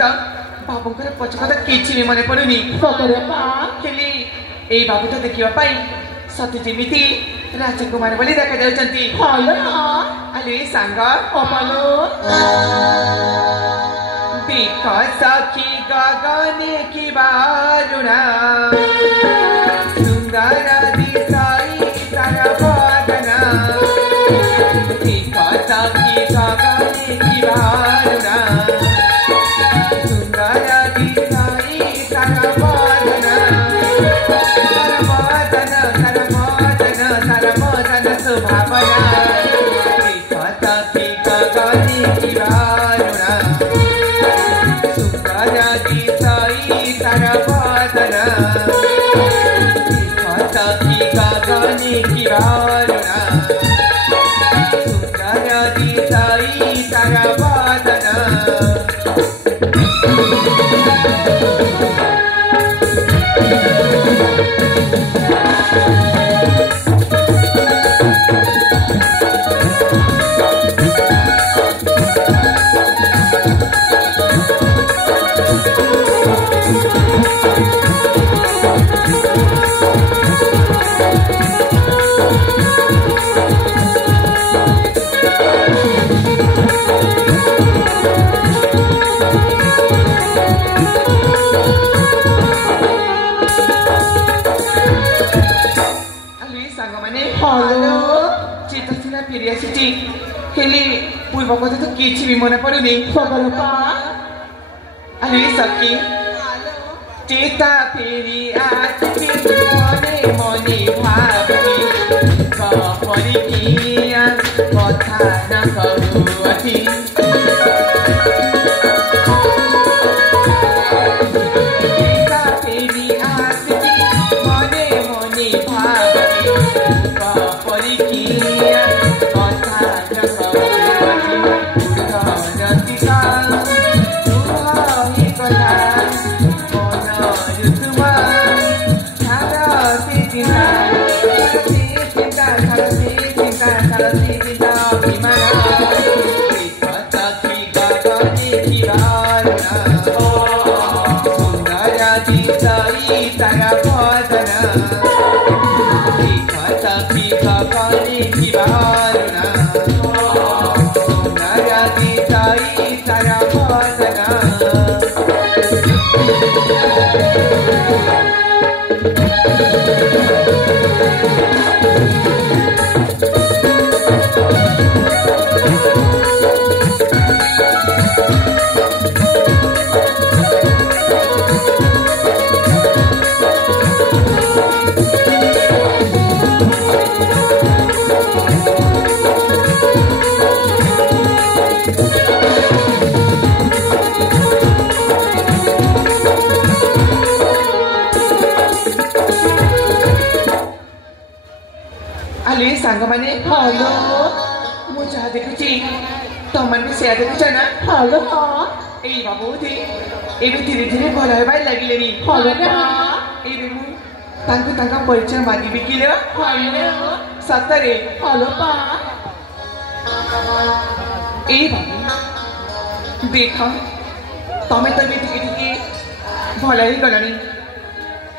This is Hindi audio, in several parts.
तो बाबूंकर पछ कथा किछि भी मन पड़ुनी खेली ए बाबू तो देखिबा पाई सती जेमिति राजकुमार बोली देखा जाउचंती अले सांग देख सखी गगने की बारुणा सुंदर दिसाई सरवदना देख सखी गगने की बारुणा सुंदर दिसाई सरवदना सरवदन सुभावना देख सखी गगने की बारुणा सरवदना सखी गगने की बारुणा सुंदर दिसाई सरवदना पूर्व कथा तो किछि भी मन पड़ुनी अरे सखी चेता फेरी आसि मने मने भाबी कपरी किया कथा न कहुअथि चेता फेरी आसि मने मने भाबी कपरी किया कथा न सांग माने हेलो मु जहा देखुची तमन भी से देखुछ ना हेलो ए बाबू थी एबे धीरे धीरे भल हेबाय लागिलेनी हेलो एबे मु तांका परिचय मागी बिकिलो हेलो सतरे हेलो पा ए बाबू देख तमे तो भी टिके भल ही गलानी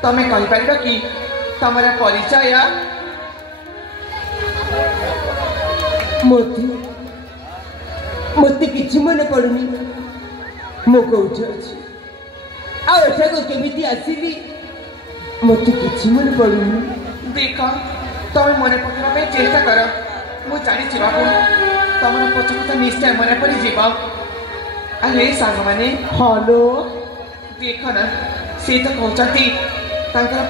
तमे कहि पारिबो कि तमरा परिचय मत किसी मन पड़ुनी मो कौच अच्छी आठक केमी आसली मत कि मन पड़ुनी देख तमें मन पकड़ा चेष्टा कर मुझे जानी बाबू तुम पच कथा निश्चय मन पड़ज अरे सांग मैंने हेलो देख ना सी तो कहते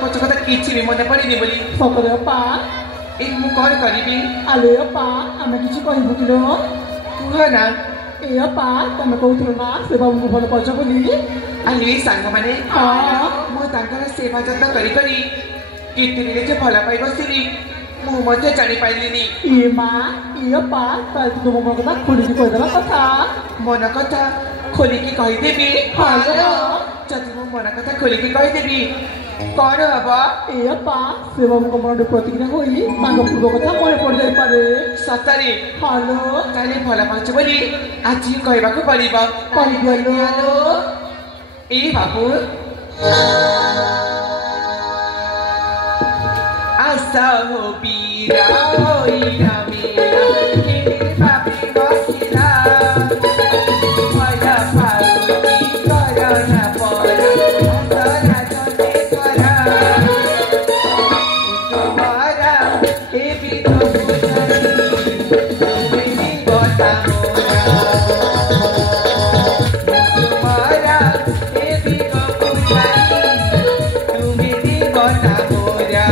पच कथा किसी भी मन पड़नी बोली सतरे पा ए मु कौन करी आलो पा आम कि कहबू किलो कह ना ए पा तुम कहूल ना से बाबू को भल पाच बोली अरे सांग मैंने मुझे सेवा जत्न करी कीर्ति भल पाई बसली मुझे जानी पाइलिनी ए माँ ए पा तुम मन कथा खोलिकी कहीदेला कथा मन कथा खोलिकी कहीदेवी जदि मो मन कथा खोलिकी कहीदेवी कौन हम ए पा से बाबू को मन प्रतिक्रिया होई पूर्व कथा मन पड़ जाई पारे सतरे हेलो ताले भल पाच बोली आज कहवाक पड़िबो हेलो ए बाबू आशा हो पीरा होइला मेरा के बाबी बसिला भला पाउती करना परा आशा जने करा तुम्हारा ए भी तो बुझाई मेरी बता मोरा तुम्हारा ए भी तो बुझाई मेरी बता मोरा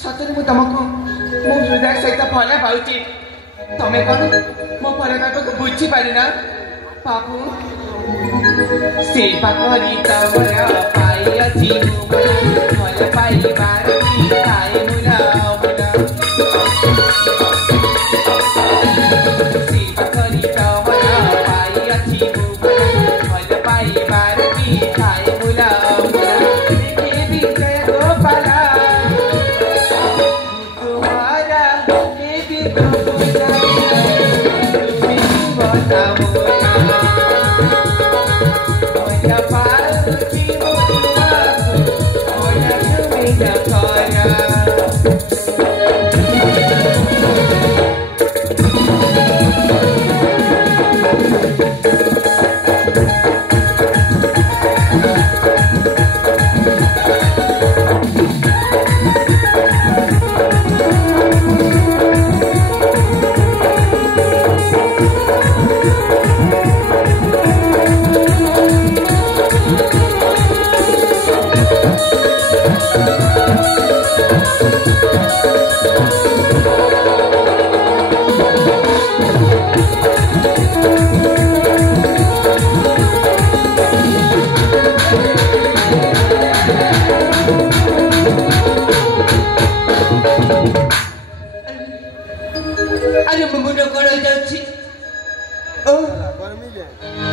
सतरे मु तुमको मो हृदय सहित भल पाऊँ तमें कौन मो भल पाइबा को बुझी पारि ना बाबू से पाखरी तमरा पाई अछि भल पाइबार खाए मुरा मुरा से पाखरी तमरा पाई अछि भल पाइबार खाए मुरा मुरा देखे विजय गोपाला अरे मुंडो करो जाउची ओ